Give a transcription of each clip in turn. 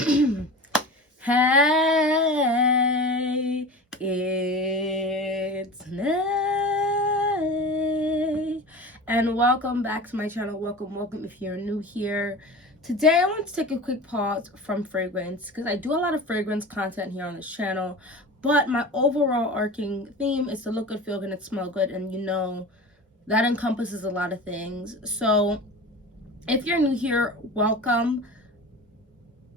Hey, it's Nay, and welcome back to my channel. Welcome if you're new here. Today I want to take a quick pause from fragrance because I do a lot of fragrance content here on this channel, but my overall arcing theme is to look good, feel good, and smell good, and that encompasses a lot of things. So if you're new here, welcome.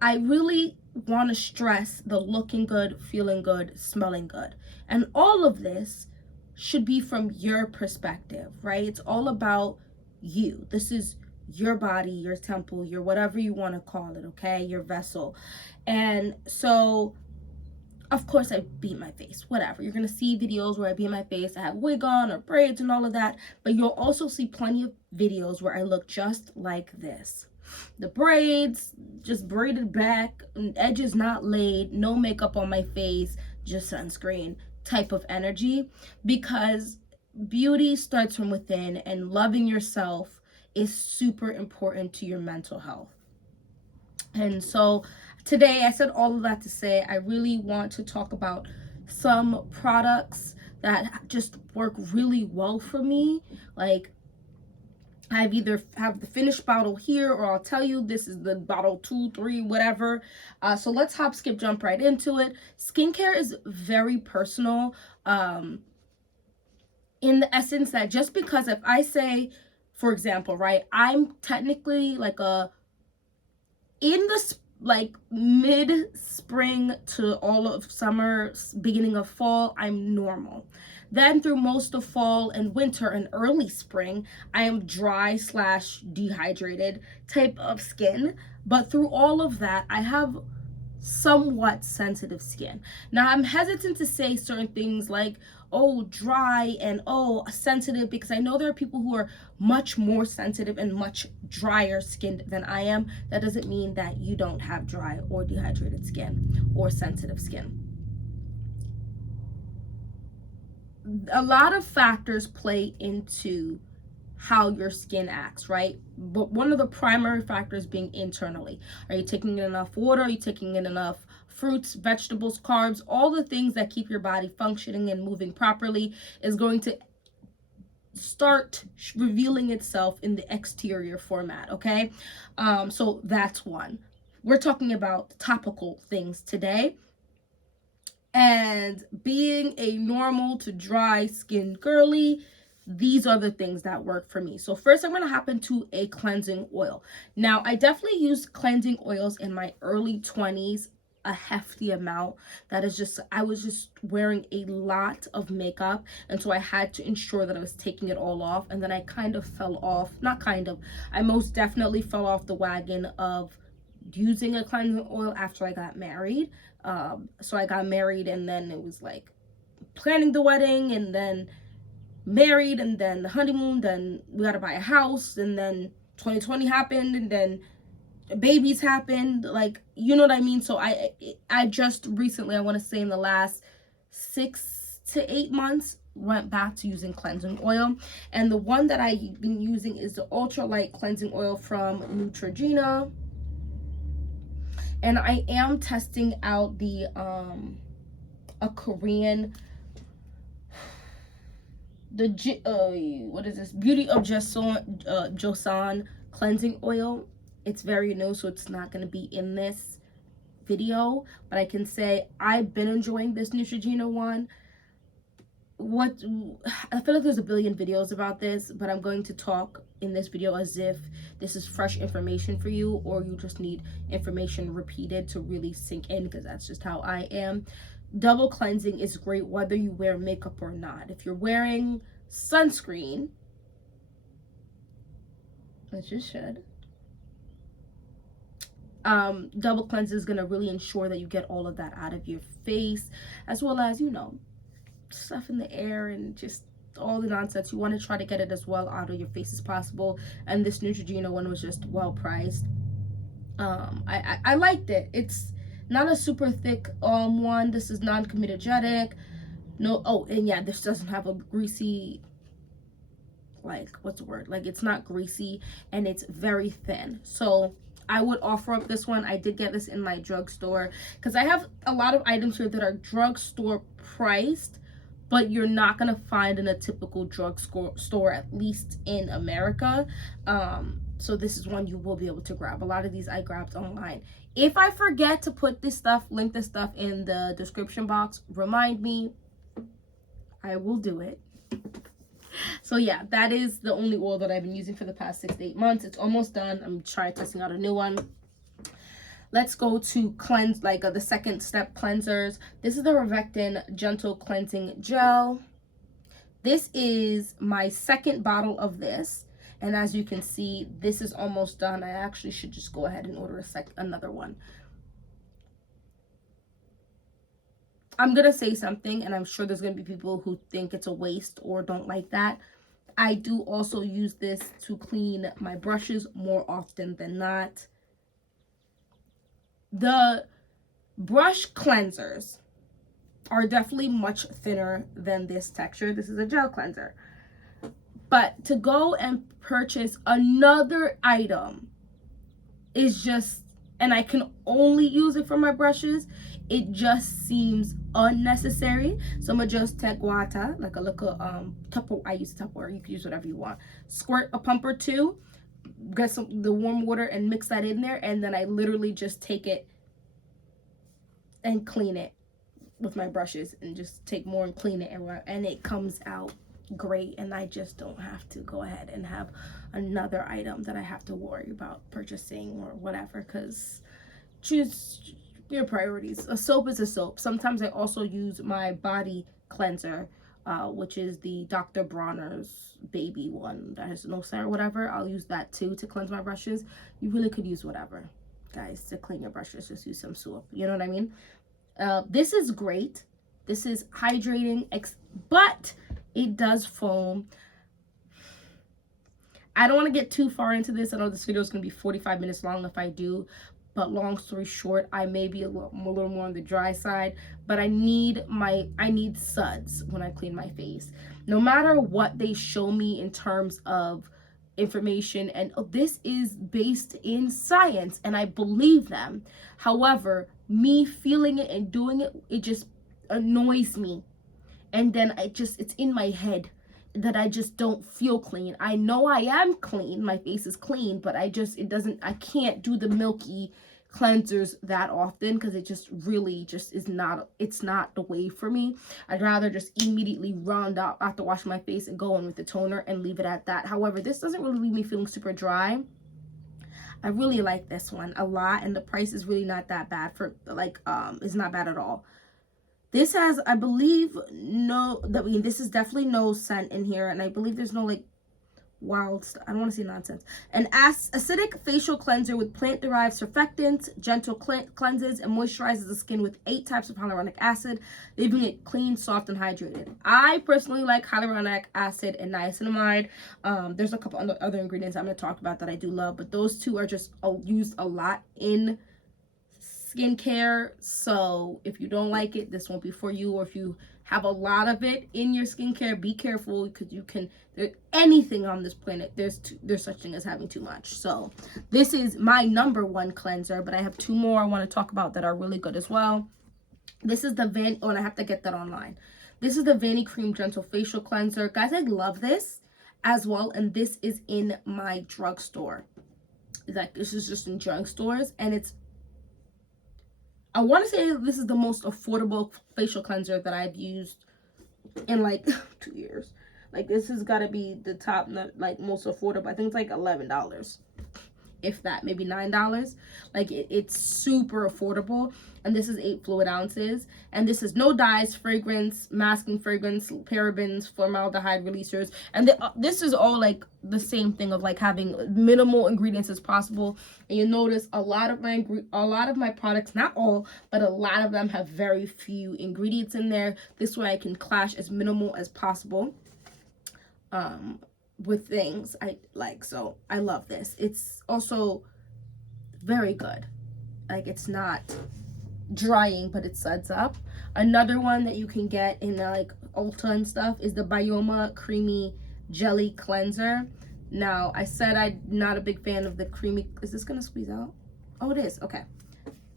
I really want to stress the looking good, feeling good, smelling good. And all of this should be from your perspective, right? It's all about you. This is your body, your temple, your whatever you want to call it, okay? Your vessel. And so, of course, I beat my face, whatever. You're going to see videos where I beat my face. I have wig on or braids and all of that. But you'll also see plenty of videos where I look just like this. The braids just braided back, edges not laid, no makeup on my face, just sunscreen type of energy, because beauty starts from within and loving yourself is super important to your mental health. And so today I said all of that to say I really want to talk about some products that just work really well for me. Like, I've either have the finished bottle here, or I'll tell you this is the bottle 2, 3, whatever. So let's hop, skip, jump right into it. Skincare is very personal, in the essence that just because if I say, for example, right, I'm technically like in the mid-spring to all of summer, beginning of fall, I'm normal. Then through most of fall and winter and early spring, I am dry / dehydrated type of skin. But through all of that, I have somewhat sensitive skin. Now, I'm hesitant to say certain things like, oh, dry and oh, sensitive, because I know there are people who are much more sensitive and much drier skinned than I am. That doesn't mean that you don't have dry or dehydrated skin or sensitive skin. A lot of factors play into how your skin acts, right? But one of the primary factors being internally. Are you taking in enough water? Are you taking in enough fruits, vegetables, carbs? All the things that keep your body functioning and moving properly is going to start revealing itself in the exterior format, okay? So that's one. We're talking about topical things today. And being a normal to dry skin girly, these are the things that work for me. So first I'm going to hop into a cleansing oil. Now, I definitely used cleansing oils in my early 20s, a hefty amount. That is just, I was just wearing a lot of makeup, and so I had to ensure that I was taking it all off. And then I kind of fell off, I most definitely fell off the wagon of using a cleansing oil after I got married. So I got married, and then it was like planning the wedding, and then married, and then the honeymoon, then we got to buy a house, and then 2020 happened, and then babies happened, like, you know what I mean? So I just recently, I want to say in the last 6 to 8 months, went back to using cleansing oil. And the one that I've been using is the ultra light cleansing oil from Neutrogena. And I am testing out the a Korean, what is this, Beauty of Joseon cleansing oil. It's very new, so it's not going to be in this video, but I can say I've been enjoying this Neutrogena one. I feel like there's a billion videos about this, but I'm going to talk in this video as if this is fresh information for you, or you just need information repeated to really sink in, because that's just how I am. Double cleansing is great whether you wear makeup or not. If you're wearing sunscreen, which you should, double cleanse is going to really ensure that you get all of that out of your face, as well as, stuff in the air and just all the nonsense. You want to try to get it as well out of your face as possible. And this Neutrogena one was just well priced. I liked it. It's not a super thick one. This is non-comedogenic. And yeah, this doesn't have a greasy, like, what's the word? Like, it's not greasy, and it's very thin. So I would offer up this one. I did get this in my drugstore because I have a lot of items here that are drugstore priced, but you're not gonna find in a typical drugstore, at least in America. So this is one you will be able to grab. A lot of these I grabbed online. If I forget to put this stuff, link this stuff in the description box, remind me. I will do it. So yeah, that is the only oil that I've been using for the past 6 to 8 months. It's almost done. I'm trying testing out a new one. Let's go to cleanse, like the second step cleansers. This is the Revectin Gentle Cleansing Gel. This is my second bottle of this. And as you can see, this is almost done. I actually should just go ahead and order another one. I'm going to say something, and I'm sure there's going to be people who think it's a waste or don't like that. I do also use this to clean my brushes more often than not. The brush cleansers are definitely much thinner than this texture. This is a gel cleanser. But to go and purchase another item is just, and I can only use it for my brushes, it just seems unnecessary. So I'm gonna just take water, like a little Tupperware. I use Tupperware. You can use whatever you want. Squirt a pump or two, get the warm water and mix that in there, and then I literally just take it and clean it with my brushes, and just take more and clean it, and it comes out great. And I just don't have to go ahead and have another item that I have to worry about purchasing or whatever, because choose your priorities. A soap is a soap. Sometimes I also use my body cleanser, which is the Dr. Bronner's baby one that has no scent or whatever. I'll use that too to cleanse my brushes. You really could use whatever, guys, to clean your brushes. Just use some soap, you know what I mean? This is great. This is hydrating, but it does foam. I don't want to get too far into this. I know this video is going to be 45 minutes long if I do, but long story short, I may be a little more on the dry side, but I need suds when I clean my face. No matter what they show me in terms of information, and this is based in science and I believe them. However, me feeling it and doing it, it just annoys me. And then it's in my head that I just don't feel clean. I know I am clean, my face is clean, but I can't do the milky cleansers that often, because it just really is not, it's not the way for me. I'd rather just immediately round out after washing my face and go in with the toner and leave it at that. However, this doesn't really leave me feeling super dry. I really like this one a lot, and the price is really not that bad for, like, it's not bad at all. This has, I believe, this is definitely no scent in here, and I believe there's no, like, wild stuff. I don't want to say nonsense. An acidic facial cleanser with plant-derived surfactants, gentle cleanses and moisturizes the skin with 8 types of hyaluronic acid, leaving it clean, soft, and hydrated. I personally like hyaluronic acid and niacinamide. There's a couple other ingredients I'm going to talk about that I do love, but those two are just used a lot in skincare. So if you don't like it, this won't be for you. Or if you have a lot of it in your skincare, be careful, because you can, anything on this planet, there's such thing as having too much. So this is my #1 cleanser, but I have 2 more I want to talk about that are really good as well. This is the and I have to get that online. This is the Vanny Cream Gentle Facial Cleanser. Guys, I love this as well, and this is in my drugstore. Like, this is just in drugstores, and I want to say this is the most affordable facial cleanser that I've used in like 2 years. Like, this has got to be the top, like, most affordable. I think it's like $11, if that, maybe $9. Like, it's super affordable. And this is 8 fluid ounces. And this is no dyes, fragrance, masking fragrance, parabens, formaldehyde releasers. And this is all like the same thing of like having minimal ingredients as possible. And you notice a lot of my products, not all, but a lot of them have very few ingredients in there. This way I can clash as minimal as possible with things I like. So I love this. It's also very good. Like, it's not drying, but it suds up. Another one that you can get in like Ulta and stuff is the Bioma Creamy Jelly Cleanser. Now, I said I'm not a big fan of the creamy. Is this gonna squeeze out? Oh, it is. Okay.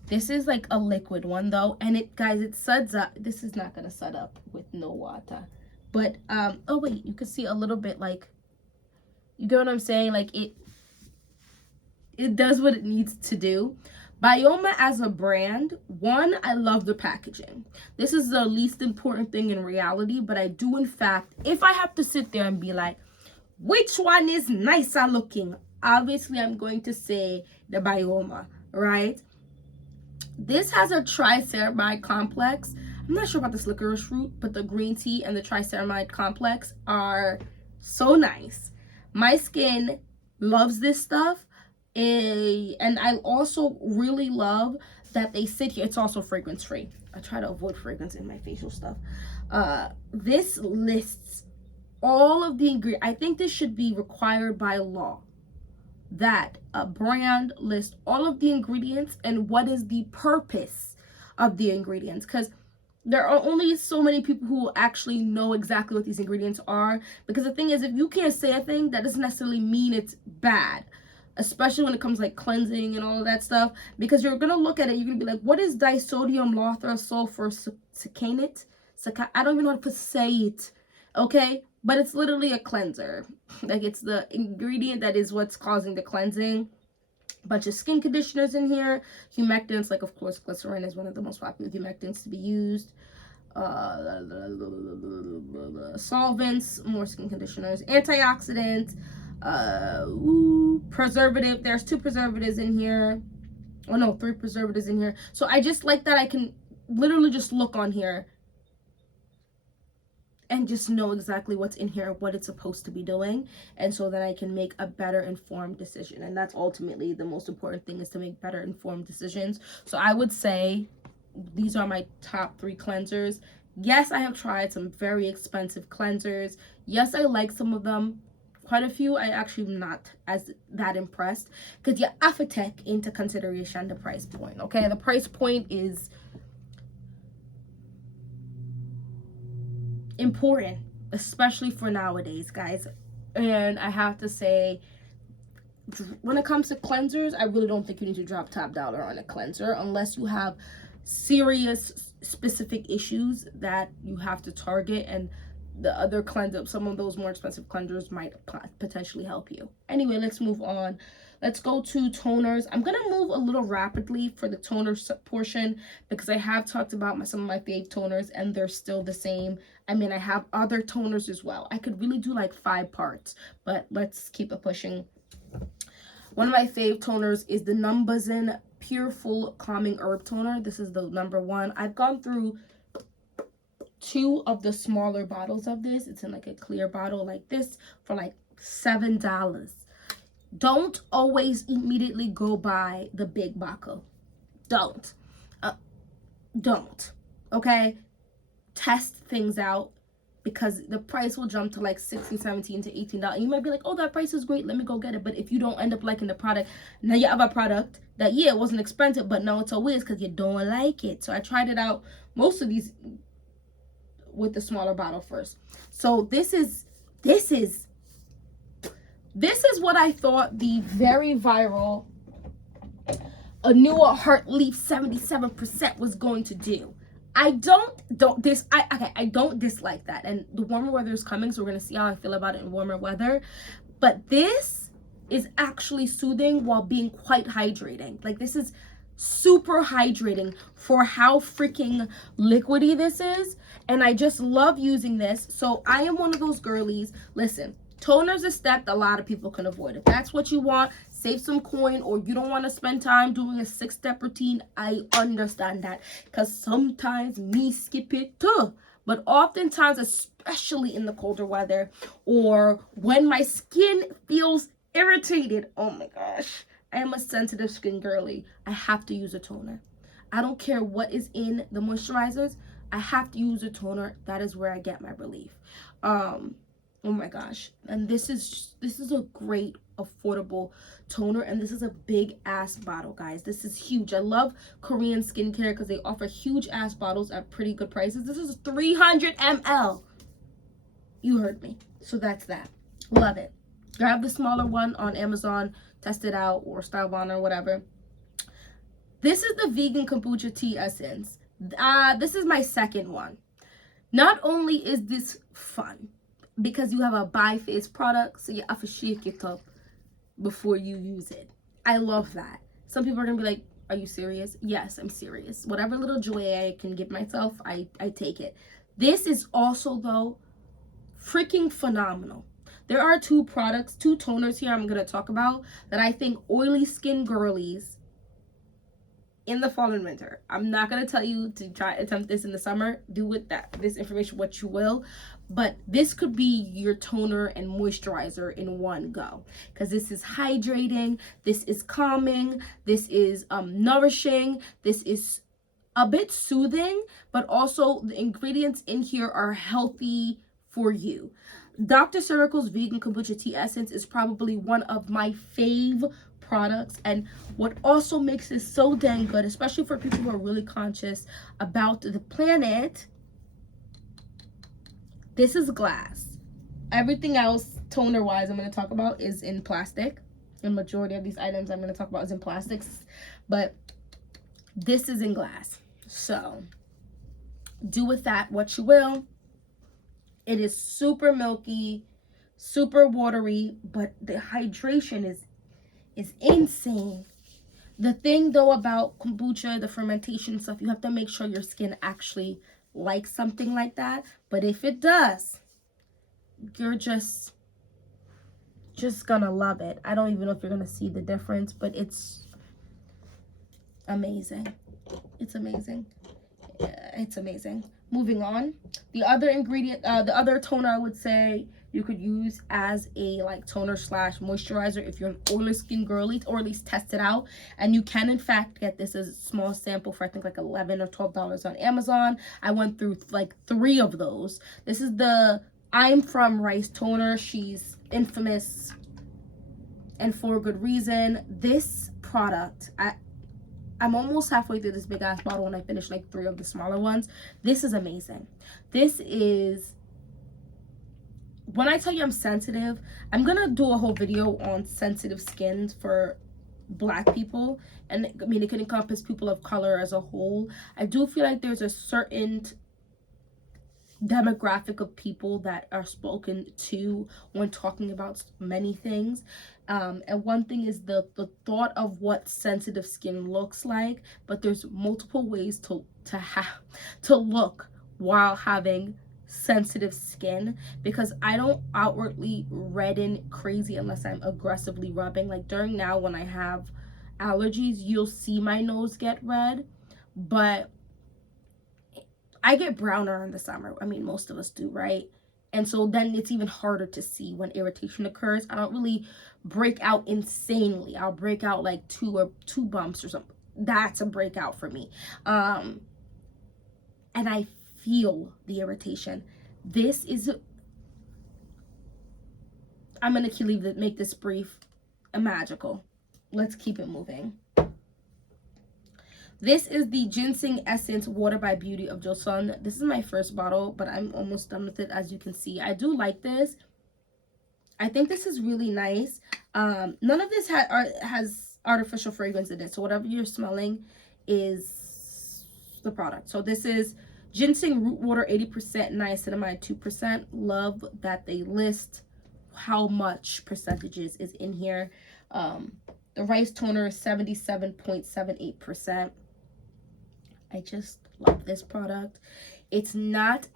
This is like a liquid one though, and it, guys, it suds up. This is not gonna sud up with no water, but oh wait, you can see a little bit, like, you get what I'm saying? Like it does what it needs to do. Bioma as a brand, one, I love the packaging. This is the least important thing in reality, but I do, in fact, if I have to sit there and be like, which one is nicer looking? Obviously, I'm going to say the Bioma, right? This has a triceramide complex. I'm not sure about this licorice root, but the green tea and the triceramide complex are so nice. My skin loves this stuff. And I also really love that they sit here. It's also fragrance free. I try to avoid fragrance in my facial stuff. This lists all of the ingredients. I think this should be required by law, that a brand lists all of the ingredients and what is the purpose of the ingredients, because there are only so many people who will actually know exactly what these ingredients are. Because the thing is, if you can't say a thing, that doesn't necessarily mean it's bad, especially when it comes like cleansing and all of that stuff, because you're gonna look at it, you're gonna be like, what is disodium lauryl sulfur sacchanate? I don't even know how to say it, okay? But it's literally a cleanser. Like, it's the ingredient that is what's causing the cleansing. Bunch of skin conditioners in here, humectants, like, of course, glycerin is one of the most popular humectants to be used. Solvents, more skin conditioners, antioxidants, preservative. There's 2 preservatives in here. Oh no, 3 preservatives in here. So I just like that I can literally just look on here and just know exactly what's in here, what it's supposed to be doing, and so that I can make a better informed decision. And that's ultimately the most important thing, is to make better informed decisions. So I would say these are my top 3 cleansers. Yes, I have tried some very expensive cleansers. Yes, I like some of them. Quite a few I actually am not as that impressed, because you have to take into consideration the price point. Okay, the price point is important, especially for nowadays, guys. And I have to say, when it comes to cleansers, I really don't think you need to drop top dollar on a cleanser unless you have serious specific issues that you have to target, and the other cleanser, some of those more expensive cleansers might potentially help you. Anyway, let's move on. Let's go to toners. I'm gonna move a little rapidly for the toner portion, because I have talked about some of my fave toners and they're still the same. I mean, I have other toners as well. I could really do like 5 parts, but let's keep it pushing. One of my fave toners is the Numbuzin Pure Full Calming Herb Toner. This is the number 1. I've gone through 2 of the smaller bottles of this. It's in like a clear bottle like this for like $7. Don't always immediately go buy the big bottle. Don't, okay? Test things out, because the price will jump to like $16, $17 to $18. You might be like, oh, that price is great, let me go get it. But if you don't end up liking the product, now you have a product that, yeah, it wasn't expensive, but now it's a waste because you don't like it. So I tried it out, most of these with the smaller bottle first. So this is what I thought the very viral Anua Heart Leaf 77% was going to do. I don't dislike that. And the warmer weather is coming, so we're gonna see how I feel about it in warmer weather. But this is actually soothing while being quite hydrating. Like, this is super hydrating for how freaking liquidy this is. And I just love using this. So I am one of those girlies. Listen, toner's a step that a lot of people can avoid. If that's what you want, save some coin, or you don't want to spend time doing a 6-step routine, I understand that, because sometimes me skip it too. But oftentimes, especially in the colder weather, or when my skin feels irritated, oh my gosh, I am a sensitive skin girly, I have to use a toner. I don't care what is in the moisturizers, I have to use a toner. That is where I get my relief. Oh my gosh. And this is a great affordable toner, and this is a big ass bottle, guys. This is huge. I love Korean skincare because they offer huge ass bottles at pretty good prices. This is 300 ml. You heard me. So that's that. Love it. Grab the smaller one on Amazon, test it out, or Stylevon or whatever. This is the vegan kombucha tea essence. This is my second one. Not only is this fun, because you have a bi-phase product, so you have to shake it up before you use it. I love that. Some people are gonna be like, are you serious? Yes, I'm serious. Whatever little joy I can give myself, I take it. This is also, though, freaking phenomenal. There are two toners here I'm gonna talk about that I think oily skin girlies in the fall and winter. I'm not gonna tell you to attempt this in the summer. Do with this information what you will, but this could be your toner and moisturizer in one go, because this is hydrating, this is calming, this is nourishing, this is a bit soothing, but also the ingredients in here are healthy for you. Dr. Circle's Vegan Kombucha Tea Essence is probably one of my fave products, and what also makes it so dang good, especially for people who are really conscious about the planet, this is glass. Everything else toner wise I'm going to talk about is in plastic. The majority of these items I'm going to talk about is in plastics, but this is in glass. So do with that what you will. It is super milky, super watery, but the hydration is insane. The thing though about kombucha, the fermentation stuff, you have to make sure your skin actually likes something like that. But if it does, you're just gonna love it. I don't even know if you're gonna see the difference, but it's amazing. It's amazing. It's amazing. Moving on, the other ingredient, the other toner I would say you could use as a like toner slash moisturizer if you're an oily skin girly, or at least test it out. And you can in fact get this as a small sample for I think like $11 or $12 on Amazon. I went through like 3 of those. This is the I'm From Rice toner. She's infamous, and for good reason. This product, I'm almost halfway through this big ass bottle when I finished like 3 of the smaller ones. This is amazing. This is, when I tell you I'm sensitive, I'm gonna do a whole video on sensitive skin for Black people, and I mean it can encompass people of color as a whole. I do feel like there's a certain demographic of people that are spoken to when talking about many things, and one thing is the thought of what sensitive skin looks like, but there's multiple ways to look while having sensitive skin, because I don't outwardly redden crazy unless I'm aggressively rubbing. Like during now when I have allergies, you'll see my nose get red, but I get browner in the summer. I mean, most of us do, right? And so then it's even harder to see when irritation occurs. I don't really break out insanely. I'll break out like two bumps or something. That's a breakout for me. And I feel the irritation. This is, I'm going to make this brief and magical. Let's keep it moving. This is the Ginseng Essence Water by Beauty of Joseon. This is my first bottle, but I'm almost done with it, as you can see. I do like this. I think this is really nice. None of this has artificial fragrance in it, so whatever you're smelling is the product. So this is ginseng root water 80%, niacinamide 2%. Love that they list how much percentages is in here. The rice toner is 77.78%. I just love this product. It's not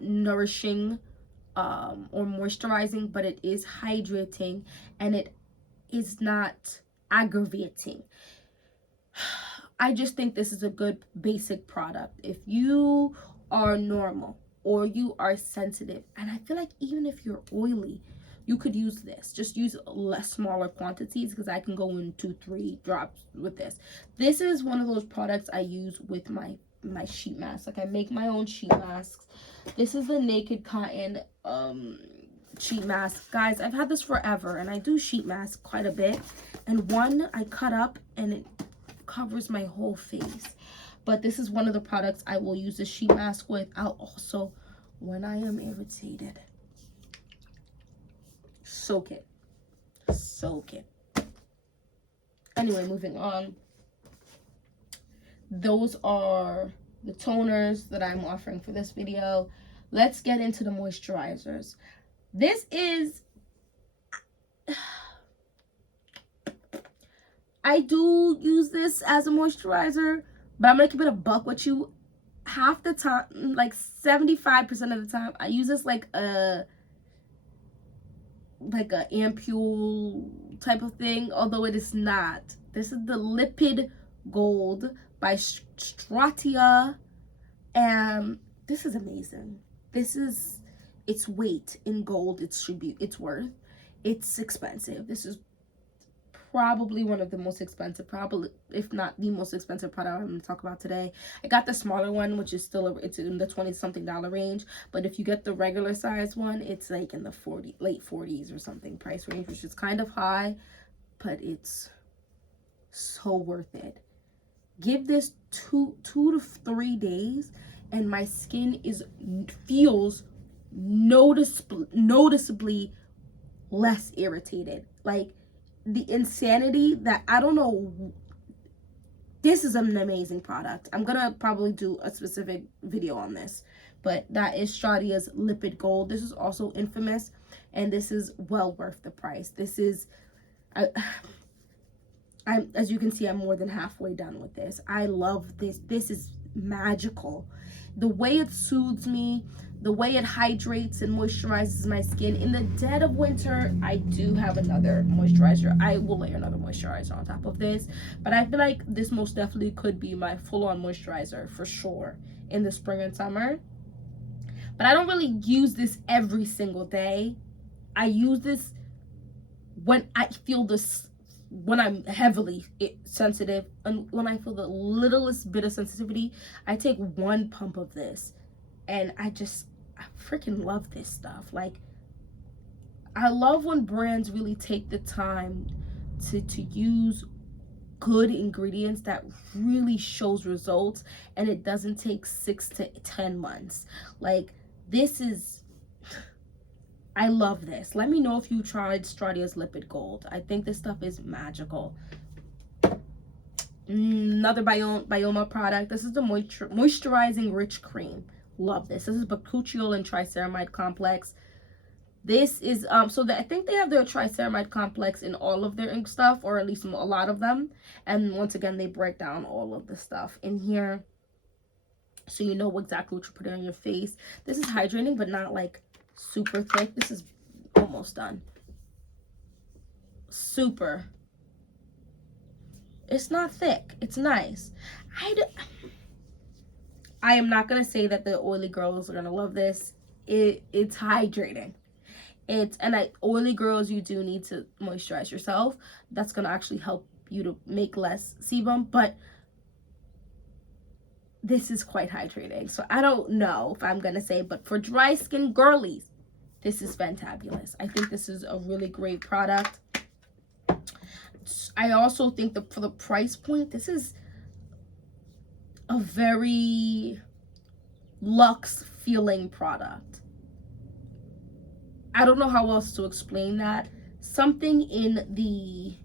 nourishing or moisturizing, but it is hydrating, and it is not aggravating. I just think this is a good basic product if you are normal or you are sensitive. And I feel like even if you're oily, you could use this. Just use smaller quantities, because I can go in 2-3 drops with this. This is one of those products I use with my sheet mask. Like I make my own sheet masks. This is the Naked Cotton sheet mask. Guys, I've had this forever, and I do sheet mask quite a bit. And one I cut up and it covers my whole face. But this is one of the products I will use the sheet mask with. I'll also, when I am irritated. soak it. Soak it. Anyway, moving on. Those are the toners that I'm offering for this video. Let's get into the moisturizers. This is, I do use this as a moisturizer, but I'm gonna keep it a buck with you. Half the time, like 75% of the time, I use this like a ampule type of thing, although it is not. This is the Lipid Gold by Stratia, and this is amazing. This is its weight in gold. It's worth. It's expensive. This is probably one of the most expensive, probably if not the most expensive product I'm going to talk about today. I got the smaller one, which is still it's in the $20-something range, but if you get the regular size one, it's like in the late 40s or something price range, which is kind of high, but it's so worth it. Give this two to 3 days and my skin feels noticeably less irritated. Like, the insanity that, I don't know, this is an amazing product. I'm gonna probably do a specific video on this, but that is Stratia's Lipid Gold. This is also infamous, and this is well worth the price. This is, as you can see, I'm more than halfway done with this. I love this. This is magical. The way it soothes me, the way it hydrates and moisturizes my skin. In the dead of winter, I do have another moisturizer. I will layer another moisturizer on top of this, but I feel like this most definitely could be my full-on moisturizer for sure in the spring and summer. But I don't really use this every single day. I use this when I feel this, when I'm heavily sensitive, and when I feel the littlest bit of sensitivity, I take one pump of this, and I freaking love this stuff. Like, I love when brands really take the time to use good ingredients that really shows results, and it doesn't take 6 to 10 months. Like, this is, I love this. Let me know if you tried Stratia's Lipid Gold. I think this stuff is magical. Another Bioma product. This is the Moisturizing Rich Cream. Love this. This is bakuchiol and triceramide complex. This is, I think they have their triceramide complex in all of their ink stuff, or at least a lot of them. And once again, they break down all of the stuff in here, so you know exactly what you're putting on your face. This is hydrating, but not like super thick. This is almost done. Super. It's not thick. It's nice. I am not going to say that the oily girls are going to love this. It's hydrating. Oily girls, you do need to moisturize yourself. That's going to actually help you to make less sebum, but this is quite hydrating. So I don't know if I'm going to say, but for dry skin girlies, this is fantabulous. I think this is a really great product. I also think that for the price point, this is a very luxe feeling product. I don't know how else to explain that. Something in the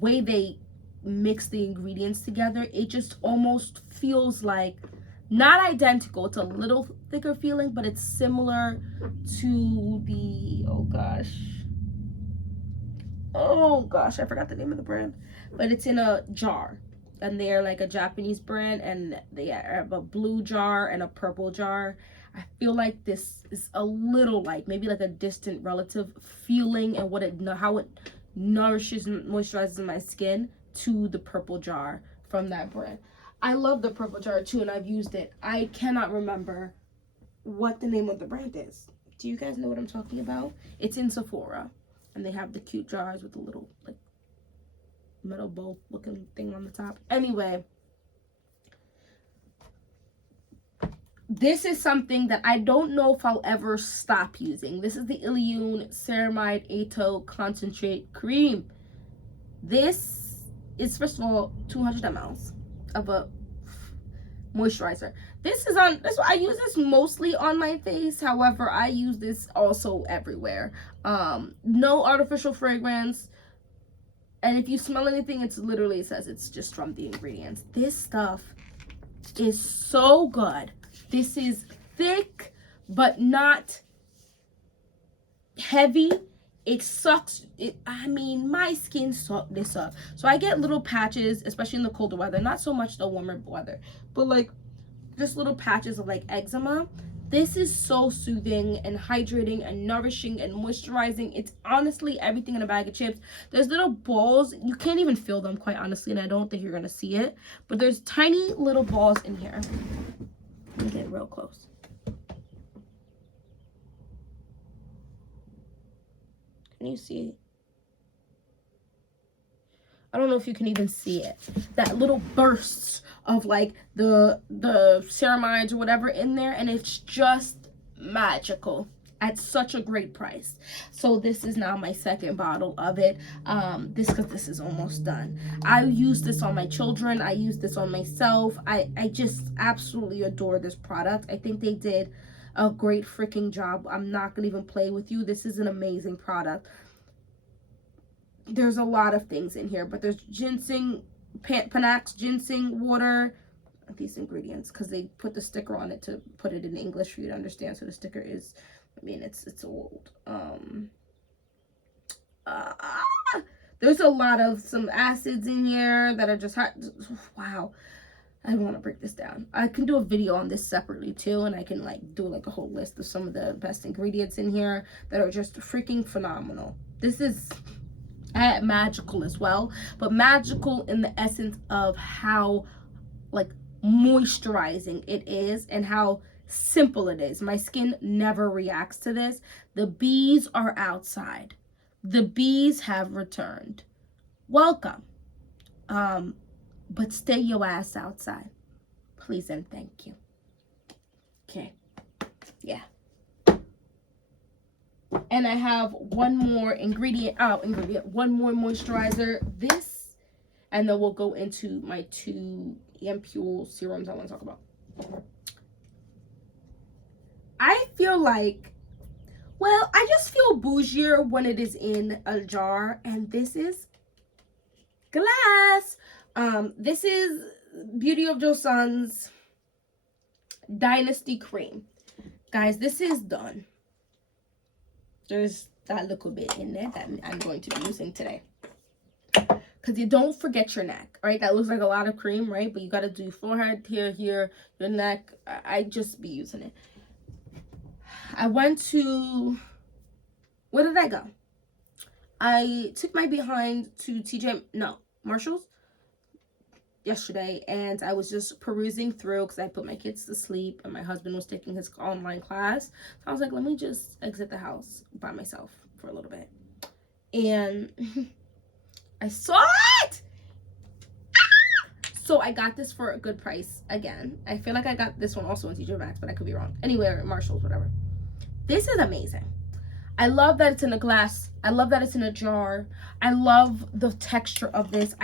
way they mix the ingredients together, it just almost feels like, not identical, it's a little thicker feeling, but it's similar to the, oh gosh, I forgot the name of the brand, but it's in a jar, and they're like a Japanese brand, and they have a blue jar and a purple jar. I feel like this is a little like, maybe like a distant relative feeling, and how it nourishes and moisturizes my skin to the purple jar from that brand. I love the purple jar too, and I've used it. I cannot remember what the name of the brand is. Do you guys know what I'm talking about? It's in Sephora, and they have the cute jars with the little like metal bowl looking thing on the top. Anyway, this is something that I don't know if I'll ever stop using. This is the Ilyun Ceramide Ato Concentrate Cream. This is, first of all, 200 ml of a moisturizer. This is on this. I use this mostly on my face. However, I use this also everywhere. No artificial fragrance. And if you smell anything, it's literally, it says it's just from the ingredients. This stuff is so good. This is thick, but not heavy. It sucks. I mean, my skin sucked this up. So I get little patches, especially in the colder weather. Not so much the warmer weather, but like just little patches of like eczema. This is so soothing and hydrating and nourishing and moisturizing. It's honestly everything in a bag of chips. There's little balls. You can't even feel them, quite honestly, and I don't think you're going to see it. But there's tiny little balls in here. Let me get real close. Can you see it? I don't know if you can even see it. That little bursts of like the ceramides or whatever in there, and it's just magical at such a great price. So this is now my second bottle of it. Because this is almost done. I use this on my children. I use this on myself. I just absolutely adore this product. I think they did a great freaking job. I'm not gonna even play with you. This is an amazing product. There's a lot of things in here, but there's ginseng, Panax, ginseng water, these ingredients, because they put the sticker on it to put it in English for you to understand. So the sticker is, I mean, it's old. There's a lot of some acids in here that are just hot. Wow. I want to break this down. I can do a video on this separately too, and I can like do like a whole list of some of the best ingredients in here that are just freaking phenomenal. This is magical as well, but magical in the essence of how like moisturizing it is and how simple it is. My skin never reacts to this. The bees are outside. The bees have returned. Welcome. But stay your ass outside, please and thank you. Okay. Yeah. And I have one more one more moisturizer, this, and then we'll go into my 2 ampule serums I want to talk about. I feel like, well, I just feel bougier when it is in a jar, and this is glass. This is Beauty of Joseon's Dynasty Cream. Guys, this is done. There's that little bit in there that I'm going to be using today. Because you don't forget your neck, right? That looks like a lot of cream, right? But you got to do forehead, here, your neck. I just be using it. I went to, where did I go? I took my behind to Marshall's yesterday, and I was just perusing through because I put my kids to sleep and my husband was taking his online class. So I was like, let me just exit the house by myself for a little bit. And I saw it! So I got this for a good price again. I feel like I got this one also in TJ Maxx, but I could be wrong. Anywhere, Marshall's, whatever. This is amazing. I love that it's in a glass. I love that it's in a jar. I love the texture of this.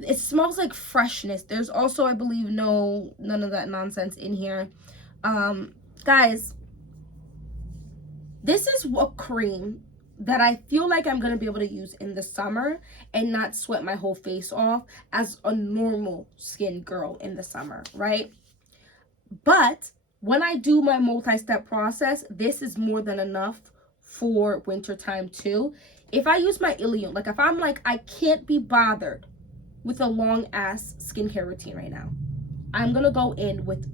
It smells like freshness. There's also, I believe, none of that nonsense in here. Guys, this is a cream that I feel like I'm going to be able to use in the summer and not sweat my whole face off as a normal skin girl in the summer, right? But when I do my multi-step process, this is more than enough for wintertime too. If I use my Ilium, like if I'm like, I can't be bothered with a long ass skincare routine right now, I'm gonna go in with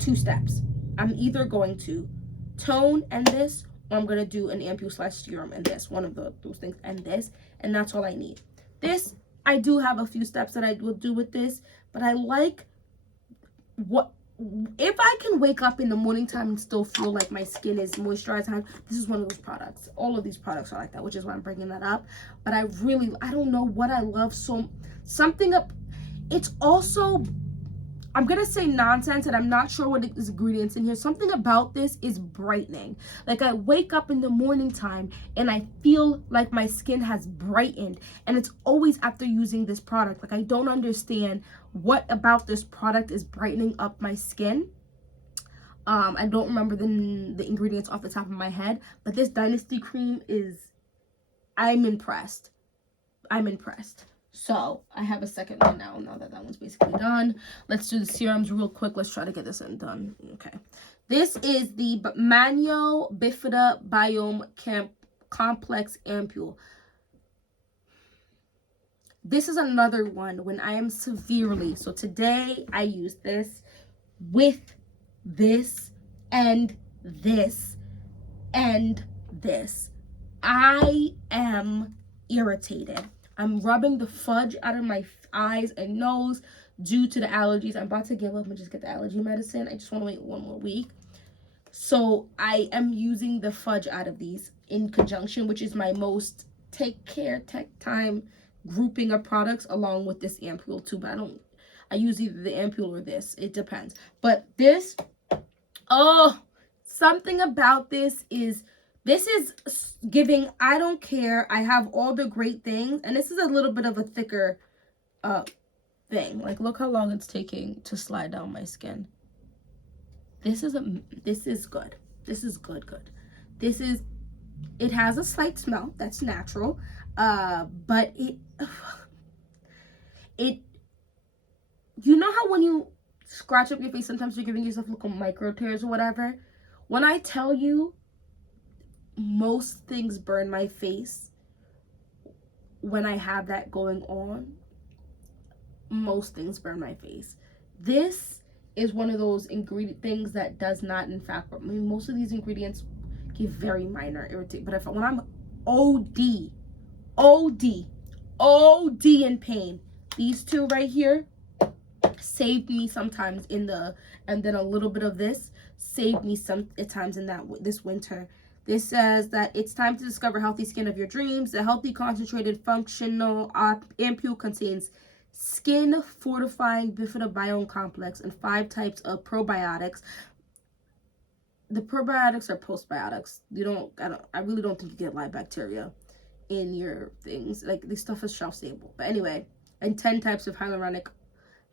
2 steps. I'm either going to tone and this, or I'm gonna do an ampule / serum and this, one of those things, and this, and that's all I need. This, I do have a few steps that I will do with this, but I like if I can wake up in the morning time and still feel like my skin is moisturized, this is one of those products. All of these products are like that, which is why I'm bringing that up. But I don't know what I love. So something up, it's also I'm gonna say nonsense, and I'm not sure what is ingredients in here. Something about this is brightening. Like, I wake up in the morning time and I feel like my skin has brightened, and it's always after using this product. Like, I don't understand what about this product is brightening up my skin. I don't remember the ingredients off the top of my head, but this Dynasty cream is, I'm impressed. So I have a second one now that that one's basically done. Let's do the serums real quick. Let's try to get this one done. Okay. This is the Manio Bifida Biome Complex Ampule. This is another one when I am severely, so today I use this with this and this and this. I am irritated. I'm rubbing the fudge out of my eyes and nose due to the allergies. I'm about to give up and just get the allergy medicine. I just want to wait one more week. So I am using the fudge out of these in conjunction, which is my most take time grouping of products, along with this ampule too. But I use either the ampule or this. It depends. But this, oh, something about this is giving, I don't care, I have all the great things. And this is a little bit of a thicker thing. Like, look how long it's taking to slide down my skin. This is good. This is good. It has a slight smell. That's natural. But it, you know how when you scratch up your face, sometimes you're giving yourself little micro tears or whatever? When I tell you, most things burn my face when I have that going on. Most things burn my face. This is one of those ingredient things that does not, in fact, I mean, most of these ingredients give very minor irritate. But when I'm OD in pain, these two right here saved me sometimes and then a little bit of this saved me some at times in this winter. This says that it's time to discover healthy skin of your dreams. The healthy, concentrated, functional ampule contains skin fortifying Bifida Biome Complex and 5 types of probiotics. The probiotics are postbiotics. I really don't think you get live bacteria in your things. Like, this stuff is shelf stable. But anyway, and 10 types of hyaluronic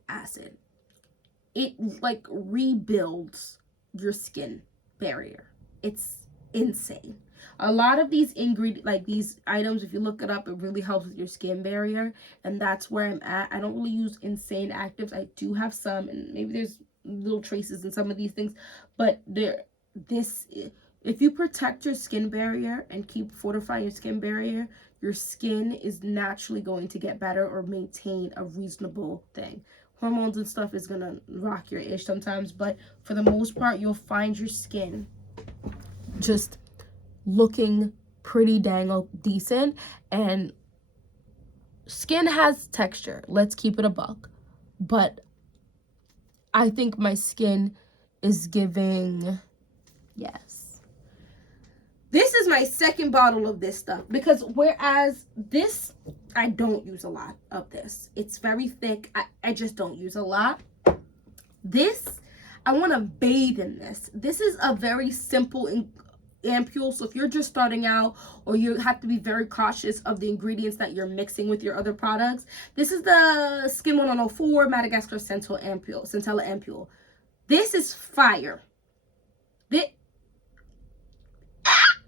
acid. It like rebuilds your skin barrier. It's insane. A lot of these these items, if you look it up, it really helps with your skin barrier, and that's where I'm at. I don't really use insane actives. I do have some, and maybe there's little traces in some of these things, but if you protect your skin barrier and keep fortifying your skin barrier, your skin is naturally going to get better or maintain a reasonable thing. Hormones and stuff is gonna rock your ish sometimes, but for the most part, you'll find your skin just looking pretty dang decent. And skin has texture, let's keep it a buck, but I think my skin is giving, yes. This is my second bottle of this stuff, because whereas this, I don't use a lot of this. It's very thick. I just don't use a lot. This, I want to bathe in this. This is a very simple ampule, so if you're just starting out, or you have to be very cautious of the ingredients that you're mixing with your other products, this is the Skin 1104 Madagascar Centella ampule. This is fire.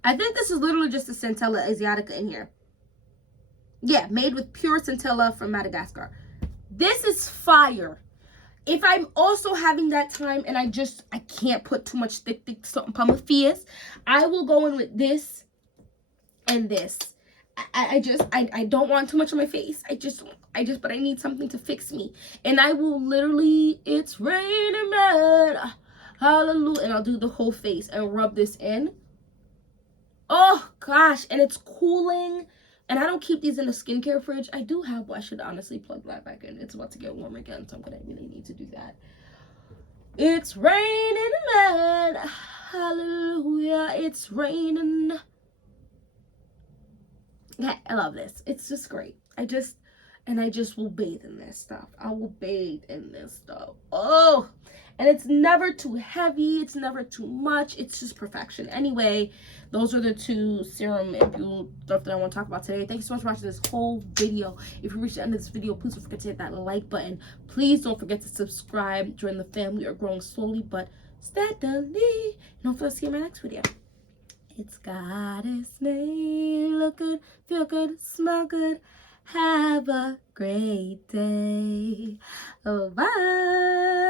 I think this is literally just a Centella asiatica in here. Yeah, made with pure Centella from Madagascar. This is fire. If I'm also having that time and I can't put too much thick something on my face, I will go in with this and this. I don't want too much on my face. But I need something to fix me. And I will literally, it's raining man, hallelujah, and I'll do the whole face and rub this in. Oh gosh, and it's cooling. And I don't keep these in the skincare fridge. I do have, I should honestly plug that back in. It's about to get warm again, so I'm gonna really need to do that. It's raining man, hallelujah, it's raining. Yeah, I love this. It's just great. and I just will bathe in this stuff. I will bathe in this stuff. Oh, and it's never too heavy. It's never too much. It's just perfection. Anyway, those are the two serum impule stuff that I want to talk about today. Thank you so much for watching this whole video. If you reached the end of this video, please don't forget to hit that like button. Please don't forget to subscribe. Join the family. Are growing slowly but steadily. And hopefully I'll see you in my next video. It's Goddess Nayr. Look good, feel good, smell good. Have a great day. Oh, bye.